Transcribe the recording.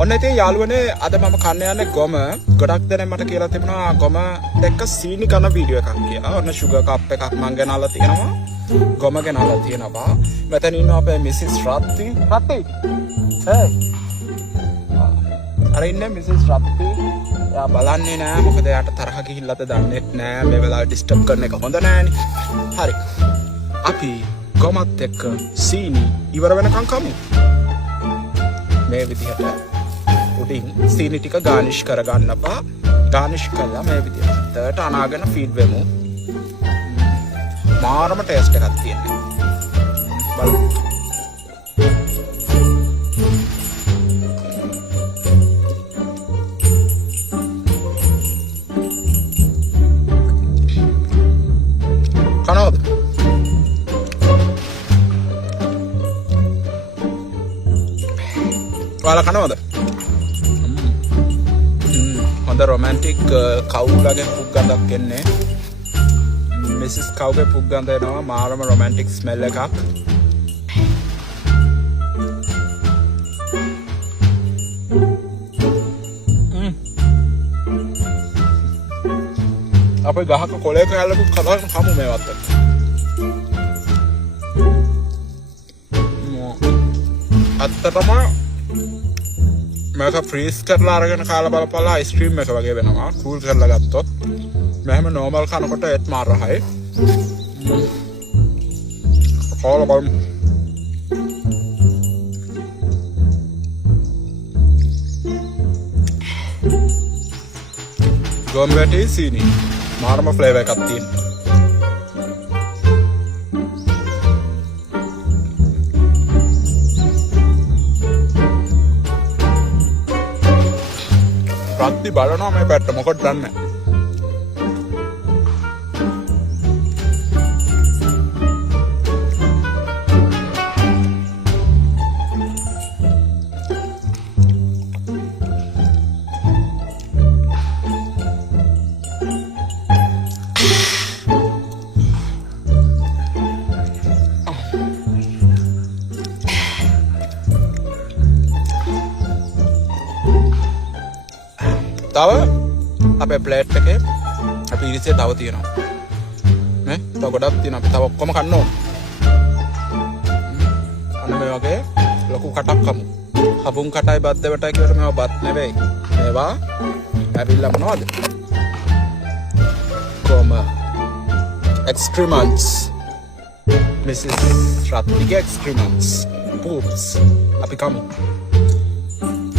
ඔන්න ඉතින් යාළුවනේ අද මම කන්න යන්නේ ගොම. ගොඩක් දෙනෙක් මට කියලා තිබුණා ගොම දැක්ක සීනි කන වීඩියෝ එකක් කියලා. ඔන්න ෂුගර් කප් එකක් මං ගෙනල්ලා තියෙනවා. ගොම ගෙනල්ලා තියෙනවා. මෙතන ඉන්නවා අපේ මිසිස් රත්ති. රත්ති. අර ඉන්නේ මිසිස් රත්ති. එයා බලන්නේ නෑ මොකද එයාට තරහ ගිහිල්ලාද දන්නේ නෑ. මේ වෙලාවේ ඩිස්ටර්බ් කරන එක හොඳ නෑනේ. හරි. අපි ගොමත් එක්ක සීනි ඉවර වෙනකන් කමු. මේ විදිහට උඩින් සීනි ටික ගානිෂ් කරගන්නපා. ගානිෂ් කළා මේ විදිහට අනාගෙන ෆීඩ් වෙමු. මාරම ටේස්ට් එකක් තියෙනවා. බලමු. කනවද? ඔයාලා කනවද? හොඳ රොමැන්ටික් කවුලගේ පුග්ගඳක් එන්නේ. මිසිස් කවුගේ පුග්ගඳ එනවා. මාරම රොමැන්ටික් ස්මෙල් එකක්. අපේ ගහක කොලයක හැලකුත් කතාගෙන කමු මේවත් එක්ක. අත්තටම මේක ෆ්‍රීස් කරලා අරගෙන කාලා බලපල්ලා අයිස්ක්‍රීම් එක වගේ වෙනවා. කූල් කරලා ගත්තොත් මෙහෙම නෝමල් කනකොට ඒත් මාර රහයි. කාලා බලමු. ගොම් වැටි සීනි මාරම ෆ්ලේවර් එකක් තියෙනවා. රත්ති බලනවා මේ පැත්ත මොකද දන්නේ. තව අපේ ප්ලේට් එකේ අපි ඉරිසිය තව තියෙනවා නේ. තව ගොඩක් තියෙනවා. අපි තව ඔක්කොම කන්න ඕන. අන්න මේ වගේ ලොකු කටක් කමු. හබුන් කටයි බත් දෙවටයි කියවට මේවා බත් නෙවෙයි. මේවා ඇවිල්ලා මොනවද? කොම එක්ස්ක්‍රීමන්ට්ස්. මිසිස් රත්තිගේ එක්ස්ක්‍රීමන්ට්ස්. පූප්ස්. අපි කමු.